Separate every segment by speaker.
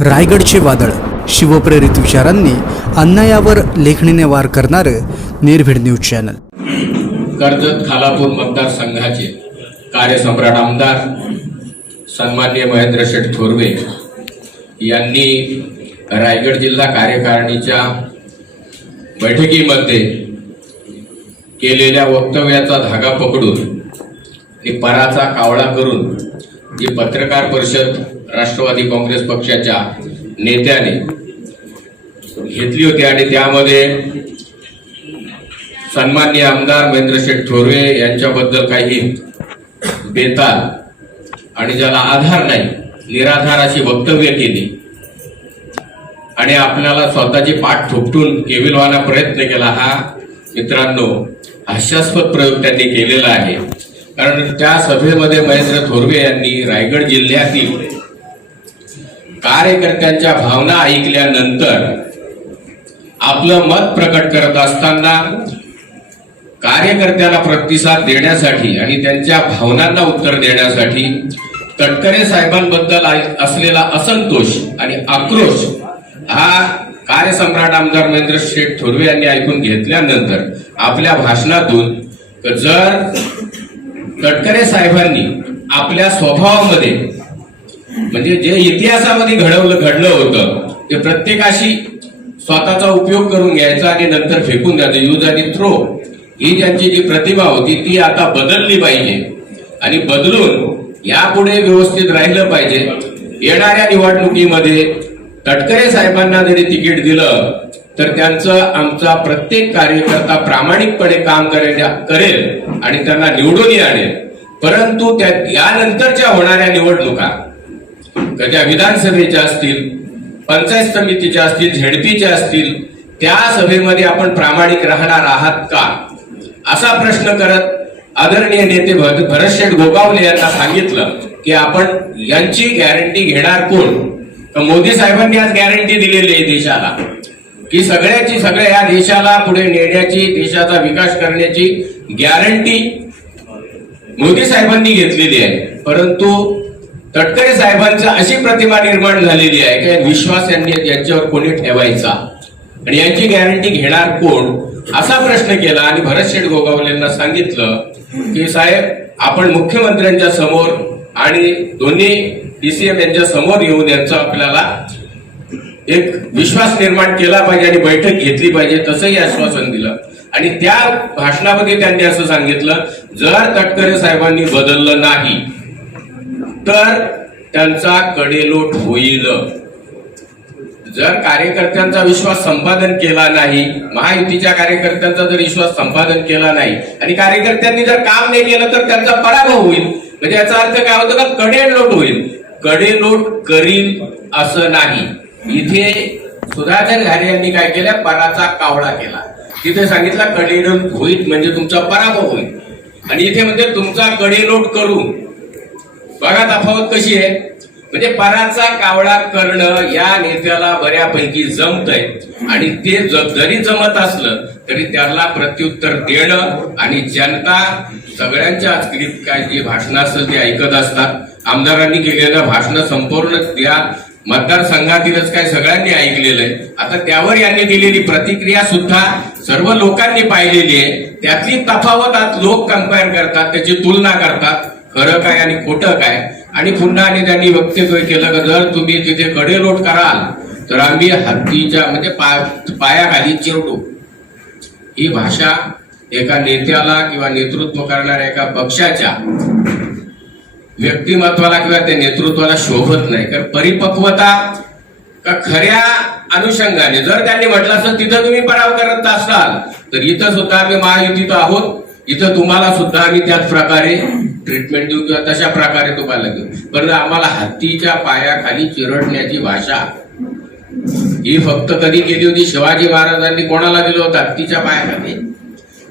Speaker 1: रायगडचे वादळ. शिवप्रेरित विचारांनी अन्यायावर लेखणीने वार करणारं निर्भीड न्यूज चॅनल.
Speaker 2: कर्जत खालापूर मतदारसंघाचे कार्यसम्राट आमदार सन्मान्य महेंद्र शेठ थोरवे यांनी रायगड जिल्हा कार्यकारिणीच्या बैठकीमध्ये केलेल्या वक्तव्याचा धागा पकडून आणि पराचा कावळा करून जी पत्रकार परिषद राष्ट्रवादी काँग्रेस पक्षाच्या नेत्याने घेतली होती आणि त्यामध्ये सन्मान्य आमदार महेंद्र शेठ थोरवे यांच्याबद्दल काही बेताल आणि ज्याला आधार नाही निराधार अशी वक्तव्य केली. आणि आपल्याला स्वतःची पाठ थोपटून केविलवाना प्रयत्न केला हा. मित्रांनो हास्यास्पद प्रयोग त्यांनी केलेला आहे. कारण त्या सभेमध्ये महेंद्र थोरवे यांनी रायगड जिल्ह्यातील कार्यकर्त्यांच्या भावना ऐकल्यानंतर आपलं मत प्रकट करत असताना कार्यकर्त्याला प्रतिसाद देण्यासाठी आणि त्यांच्या भावनांना उत्तर देण्यासाठी तटकरे साहेबांबद्दल असलेला असंतोष आणि आक्रोश हा कार्यसम्राट आमदार महेंद्र शेठ थोरवे यांनी ऐकून घेतल्यानंतर आपल्या भाषणातून जर तटकरे साहेबांनी आपल्या स्वभावामध्ये म्हणजे जे इतिहासामध्ये घडवलं घडलं होतं ते प्रत्येकाशी स्वतःचा उपयोग करून घ्यायचा आणि नंतर फेकून द्यायचं. यूज आणि थ्रो ही ज्यांची जी प्रतिभा होती ती आता बदलली पाहिजे. आणि बदलून यापुढे व्यवस्थित राहिलं पाहिजे. येणाऱ्या निवडणुकीमध्ये तटकरे साहेबांना जरी तिकीट दिलं तर त्यांचं आमचा प्रत्येक कार्यकर्ता प्रामाणिकपणे काम करेल करेल आणि त्यांना निवडूनही आणेल. परंतु त्या यानंतरच्या होणाऱ्या निवडणुका का त्या विधानसभेच्या असतील पंचायत समितीच्या असतील झेडपीच्या असतील त्या सभेमध्ये आपण प्रामाणिक राहणार आहात का? असा प्रश्न करत आदरणीय नेते भर- भरतशेठ गोगावले यांना सांगितलं की आपण यांची गॅरंटी घेणार कोण? तर मोदी साहेबांनी आज गॅरंटी दिलेली आहे देशाला. की सगळ्याची सगळ्या या देशाला पुढे नेण्याची देशाचा विकास करण्याची गॅरंटी मोदी साहेबांनी घेतलेली आहे. परंतु तटकरे साहेबांचा अशी प्रतिमा निर्माण झालेली आहे की विश्वास यांनी यांच्यावर कोणी ठेवायचा? आणि यांची गॅरंटी घेणार कोण? असा प्रश्न केला आणि भरत शेठ गोगावलेंना सांगितलं की साहेब आपण मुख्यमंत्र्यांच्या समोर आणि दोन्ही डीसीएम यांच्या समोर येऊन यांचं आपल्याला एक विश्वास निर्माण केला पाहिजे आणि बैठक घेतली पाहिजे तसंही आश्वासन दिलं. आणि त्या भाषणामध्ये त्यांनी असं सांगितलं जर तटकरे साहेबांनी बदललं नाही तर त्यांचा कडेलोट होईल. जर कार्यकर्त्यांचा विश्वास संपादन केला नाही महायुतीच्या कार्यकर्त्यांचा जर विश्वास संपादन केला नाही आणि कार्यकर्त्यांनी जर काम नाही केलं तर त्यांचा पराभव होईल. म्हणजे याचा अर्थ काय होतो का? कडेलोट होईल. कडेलोट करील असं नाही. इथे सुधाकर घारे यांनी काय केलं? पराचा कावळा केला. तिथे सांगितलं कडीलोट होईल म्हणजे तुमचा पराभव होईल. आणि इथे म्हणजे तुमचा कडेलोट करू. बघा तफावत कशी आहे? म्हणजे पराचा कावळा करणं या नेत्याला बऱ्यापैकी जमत आहे आणि ते जरी जमत असलं तरी त्याला प्रत्युत्तर देणं आणि जनता सगळ्यांच्या क्लिप काय जे भाषणं असेल ते ऐकत असतात. आमदारांनी केलेलं भाषण संपूर्ण त्या मतदारसंघातीलच काय सगळ्यांनी ऐकलेलं आहे. आता त्यावर यांनी दिलेली प्रतिक्रिया सुद्धा सर्व लोकांनी पाहिलेली आहे. त्यातली तफावत आज लोक कंपेअर करतात त्याची तुलना करतात. खरं काय आणि खोटं काय? आणि पुन्हा आणि त्यांनी वक्तव्य केलं का जर तुम्ही तिथे कडेलोट कराल तर आम्ही हत्तीच्या म्हणजे पा पायाखाली चिरडू ही भाषा एका नेत्याला किंवा नेतृत्व करणाऱ्या एका पक्षाच्या व्यक्तिमत्वाला किंवा त्या नेतृत्वाला शोभत नाही. कारण परिपक्वता का खऱ्या अनुषंगाने जर त्यांनी म्हटलं असं तिथं तुम्ही पराव करत असाल. तर इथं सुद्धा आम्ही महायुतीत आहोत. इथं तुम्हाला सुद्धा आम्ही त्याच प्रकारे ट्रीटमेंट देऊ किंवा तशा प्रकारे तुम्हाला देऊ. परंतु आम्हाला हत्तीच्या पायाखाली चिरडण्याची भाषा. ही फक्त कधी केली होती? शिवाजी महाराजांनी कोणाला दिलं होतं? हत्तीच्या पायाखाली.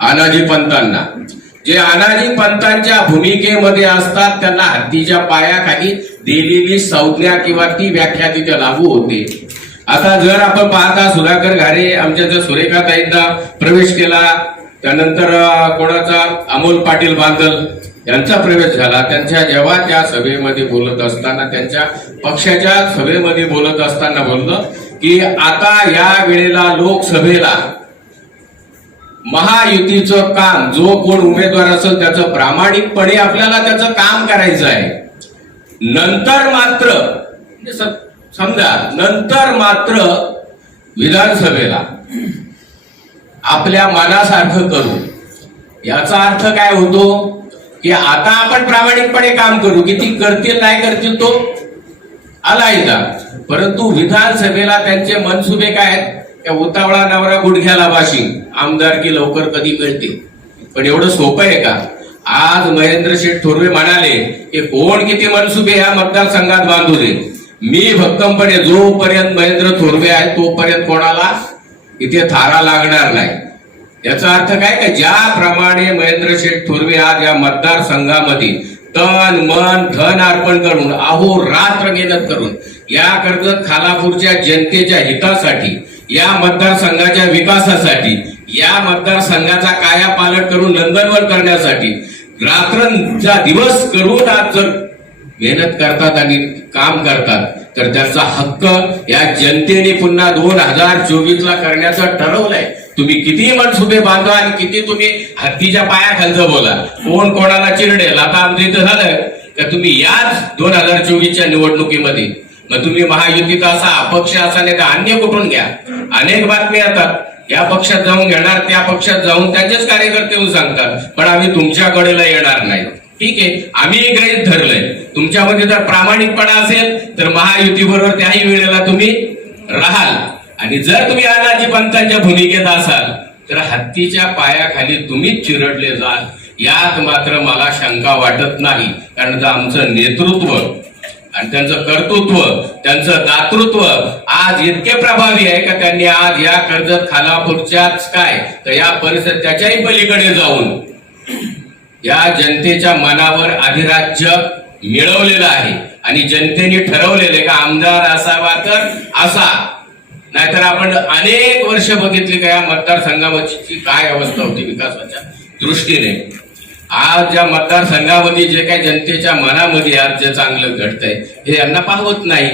Speaker 2: आनाजी पंतांना. जे अनाजी पंतांच्या भूमिकेमध्ये असतात त्यांना हत्तीच्या पायाखाली दिलेली संज्ञा किंवा ती व्याख्या तिथे लागू होते. आता जर आपण पाहता सुधाकर घारे आमच्या जर सुरेखाताईंना प्रवेश केला त्यानंतर कोणाचा? अमोल पाटील बांदल यांचा प्रवेश झाला. त्यांच्या जेव्हा त्या सभेमध्ये बोलत असताना त्यांच्या पक्षाच्या सभेमध्ये बोलत असताना बोललं की आता या वेळेला लोकसभेला महायुतीचं काम जो कोण उमेदवार असेल त्याचं प्रामाणिकपणे आपल्याला त्याचं काम करायचं आहे. नंतर मात्र म्हणजे समजा नंतर मात्र विधानसभेला आपल्या मनासारखं करू. याचा अर्थ काय होतो? की आता आपण प्रामाणिकपणे काम करू. किती करतील नाही करतील तो आला एकदा परंतु विधानसभेला त्यांचे मनसुबे काय आहेत? त्या उतावळा नवरा गुडघ्याला वाशी आमदारकी लवकर कधी मिळते पण एवढं सोपं आहे का? आज महेंद्र शेठ थोरवे म्हणाले की कोण किती मनसुबे ह्या मतदारसंघात बांधू दे? मी भक्कमपणे जोपर्यंत महेंद्र थोरवे आहे तोपर्यंत कोणाला इथे थारा लागणार नाही. याचा अर्थ काय का? ज्याप्रमाणे महेंद्र शेठ थोरवे आज या मतदारसंघामध्ये तन मन धन अर्पण करून अहो रात्र मेहनत करून या कर्जत खालापूरच्या जनतेच्या हितासाठी या मतदारसंघाच्या विकासासाठी या मतदारसंघाचा कायापालट करून नंदनवर करण्यासाठी रात्रंचा दिवस करून आज जर मेहनत करतात आणि काम करतात तर त्याचा हक्क या जनतेने पुन्हा दोन हजार चोवीस ला करण्याचं ठरवलंय. तुम्ही किती मनसुबे बांधा आणि किती तुम्ही हत्तीच्या पायाखालचं बोला. कोण कोणाला चिरडेल? आता आमचं इथं झालं का तुम्ही याच दोन हजार चोवीसच्या निवडणुकीमध्ये मग तुम्ही महायुतीचा असा अपक्ष असा नाही तर अन्य कुठून घ्या. अनेक बातम्या येतात. या पक्षात जाऊन घेणार त्या पक्षात जाऊन त्यांचेच कार्यकर्ते येऊन सांगतात पण आम्ही तुमच्याकडेला येणार नाही. ठीक आहे आम्ही गृहित धरलंय तुमच्यामध्ये जर प्रामाणिकपणा असेल तर महायुती बरोबर त्याही वेळेला तुम्ही राहाल. आणि जर तुम्ही अनाजी पंतांच्या भूमिकेत असाल तर हत्तीच्या पायाखाली तुम्हीच चिरडले जाल. यात मात्र मला शंका वाटत नाही कारण जर आमचं नेतृत्व आणि त्यांचं कर्तृत्व त्यांचं दातृत्व आज इतके प्रभावी आहे का त्यांनी आज या कर्जत खालापूरच्याच काय? तर या परिसर त्याच्याही पलीकडे जाऊन या जनतेच्या मनावर अधिराज्य मिळवलेलं आहे. आणि जनतेने ठरवलेले का आमदार असावा तर असा. नाहीतर आपण अनेक वर्ष बघितली का या मतदारसंघाची काय अवस्था होती विकासाच्या दृष्टीने. आज ज्या मतदारसंघामध्ये जे काही जनतेच्या मनामध्ये आज जे चांगलं घडतंय हे यांना पाहवत नाही.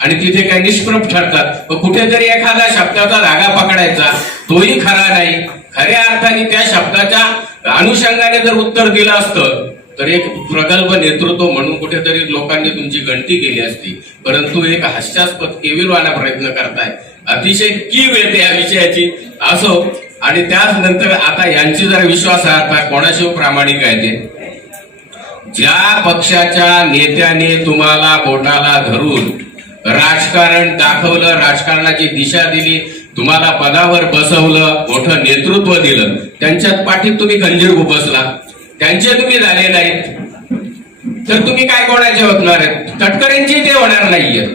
Speaker 2: आणि तिथे काही निष्प्रभ ठरतात. पण कुठेतरी एखादा शब्दाचा धागा पकडायचा. तोही खरा नाही. खऱ्या अर्थाने त्या शब्दाच्या अनुषंगाने जर उत्तर दिलं असतं तर एक प्रगल्भ नेतृत्व म्हणून कुठेतरी लोकांनी तुमची गणती केली असती. परंतु एक हास्यास्पद केविलवाना प्रयत्न करताय. अतिशय कीव येते या विषयाची. असो आणि त्याच नंतर आता यांची जरा विश्वासार्हता कोणाशिवाय हो प्रामाणिक आहे ते? ज्या पक्षाच्या नेत्याने तुम्हाला बोटाला धरून राजकारण दाखवलं राजकारणाची दिशा दिली तुम्हाला पदावर बसवलं मोठं नेतृत्व दिलं त्यांच्यात पाठीत तुम्ही खंजीर बसला. त्यांचे तुम्ही झाले नाहीत. तर तुम्ही काय कोणाचे होणार आहेत? तटकऱ्यांचे ते होणार नाहीये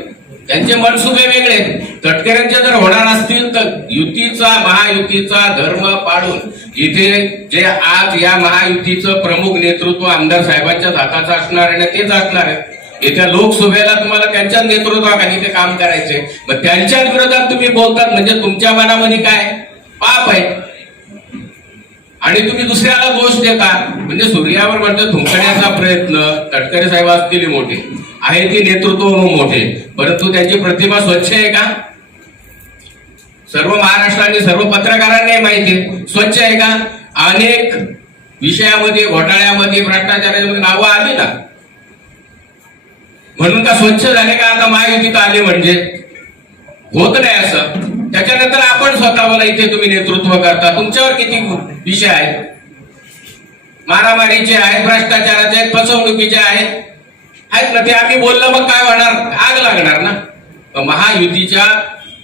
Speaker 2: त्यांचे मनसुबे वेगळे. तटकऱ्यांचे जर होणार असतील तर युतीचा महायुतीचा धर्म पाडून इथे जे आज या महायुतीचं प्रमुख नेतृत्व आमदार साहेबांच्याच हाताचं असणार आहे ना तेच असणार आहे. येत्या लोकसभेला तुम्हाला त्यांच्याच नेतृत्वाखाली ते काम करायचे मग त्यांच्याच विरोधात तुम्ही बोलतात म्हणजे तुमच्या मनामध्ये काय? पाप आहे. आणि तुम्ही दुसऱ्याला दोष देता म्हणजे सूर्यावर म्हणतो थुंकण्याचा प्रयत्न तटकरे साहेब असतील मोठे. आहे ते नेतृत्व मोठे. परंतु त्यांची प्रतिमा स्वच्छ आहे का? सर्व महाराष्ट्राने सर्व पत्रकारांनाही माहिती आहे. स्वच्छ आहे का? अनेक विषयामध्ये घोटाळ्यामध्ये भ्रष्टाचारामध्ये नावं आली ना? म्हणून का स्वच्छ झाले का? आता महायुतीत आले म्हणजे. होत नाही असं. त्याच्यानंतर आपण स्वतः मला इथे तुम्ही नेतृत्व करता. तुमच्यावर किती विषय आहेत? मारामारीचे आहेत भ्रष्टाचाराचे आहेत फसवणुकीचे आहेत. आहेत ना ते आम्ही बोललं मग काय होणार? आग लागणार ना. महायुतीच्या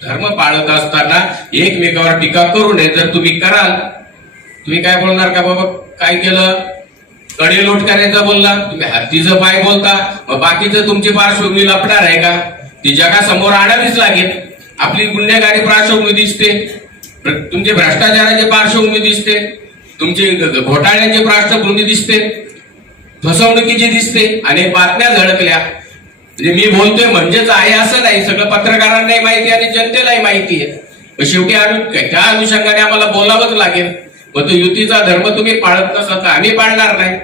Speaker 2: धर्म पाळत असताना एकमेकावर टीका करू नये जर तुम्ही कराल. तुम्ही काय बोलणार का बाबा? काय केलं? कडे लोट करायचा बोलला. तुम्ही हत्तीचं पाय बोलता. मग बाकीचं तुमची पार्श्वभूमी लपणार आहे का? ती जगासमोर आणावीच लागेल. आपली गुन्हेगारी पार्श्वभूमी दिसते. प्र- तुमचे भ्रष्टाचाराची पार्श्वभूमी दिसते. तुमची घोटाळ्याची पार्श्वभूमी दिसते. फसवणुकीची दिसते. अनेक बातम्या झळकल्या. म्हणजे मी बोलतोय म्हणजेच आहे असं नाही. सगळं पत्रकारांनाही माहिती आणि जनतेलाही माहिती आहे. मग शेवटी आम्ही त्या अनुषंगाने आम्हाला बोलावंच लागेल. मग तो युतीचा धर्म तुम्ही पाळत नसाल तर आम्ही पाळणार नाही.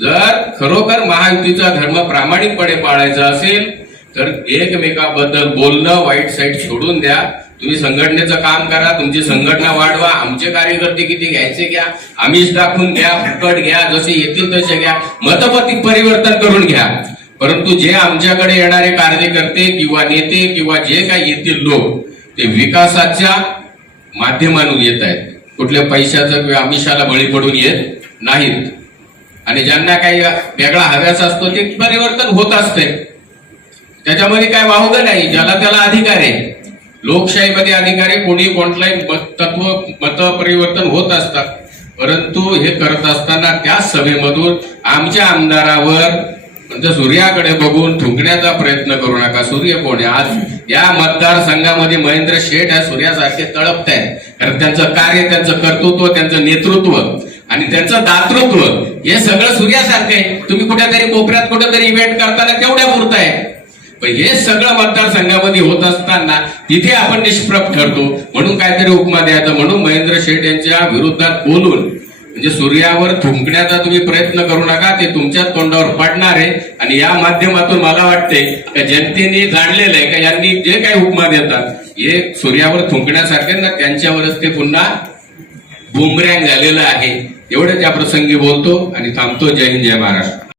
Speaker 2: जर खरोखर महायुतीचा धर्म प्रामाणिकपणे पाळायचा असेल तर एकमेकाबद्दल बोलणं वाईट साईट सोडून द्या. तुम्ही संघटनेचं काम करा तुमची संघटना वाढवा. आमचे कार्यकर्ते किती घ्यायचे घ्या. आमिष दाखवून घ्या फुकट घ्या जसे येतील तसे घ्या. मतपती परिवर्तन करून घ्या. परंतु जे आमच्याकडे येणारे कार्यकर्ते किंवा नेते किंवा जे काही येतील लोक ते विकासाच्या माध्यमातून येत आहेत. कुठल्या पैशाचं किंवा आमिषाला बळी पडून येत नाहीत. आणि ज्यांना काही वेगळा हव्याचा असतो ते परिवर्तन होत असते. त्याच्यामध्ये काय वावगं नाही ज्याला त्याला अधिकार आहे. लोकशाहीमध्ये अधिकार आहे कोणी कोणतंही तत्व मत परिवर्तन होत असतात परंतु हे करत असताना त्या सभेमधून आमच्या आमदारावर म्हणजे सूर्याकडे बघून थुंकण्याचा प्रयत्न करू नका. सूर्य कोण आहे? आज या मतदारसंघामध्ये महेंद्र शेठ या सूर्यासारखे तळपत आहेत. कारण त्यांचं कार्य त्यांचं कर्तृत्व त्यांचं नेतृत्व आणि त्यांचं दातृत्व हे सगळं सूर्यासारखं आहे. तुम्ही कुठेतरी कोपऱ्यात कुठेतरी इव्हेंट करताना तेवढ्या पुरत आहे. हे सगळं मतदारसंघामध्ये होत असताना तिथे आपण निष्प्रभ ठरतो. म्हणून काहीतरी उपमा द्यायचा. म्हणून महेंद्र शेठ यांच्या विरोधात बोलून म्हणजे सूर्यावर थुंकण्याचा तुम्ही प्रयत्न करू नका ते तुमच्याच तोंडावर पडणार आहे. आणि या माध्यमातून मला वाटते का जनतेने जाणलेलं आहे का यांनी जे काही उपमा देतात हे सूर्यावर थुंकण्यासारखे ना त्यांच्यावरच ते पुन्हा बुमऱ्यांग झालेलं आहे. एवढं त्या प्रसंगी बोलतो आणि थांबतो. जय हिंद जय महाराष्ट्र.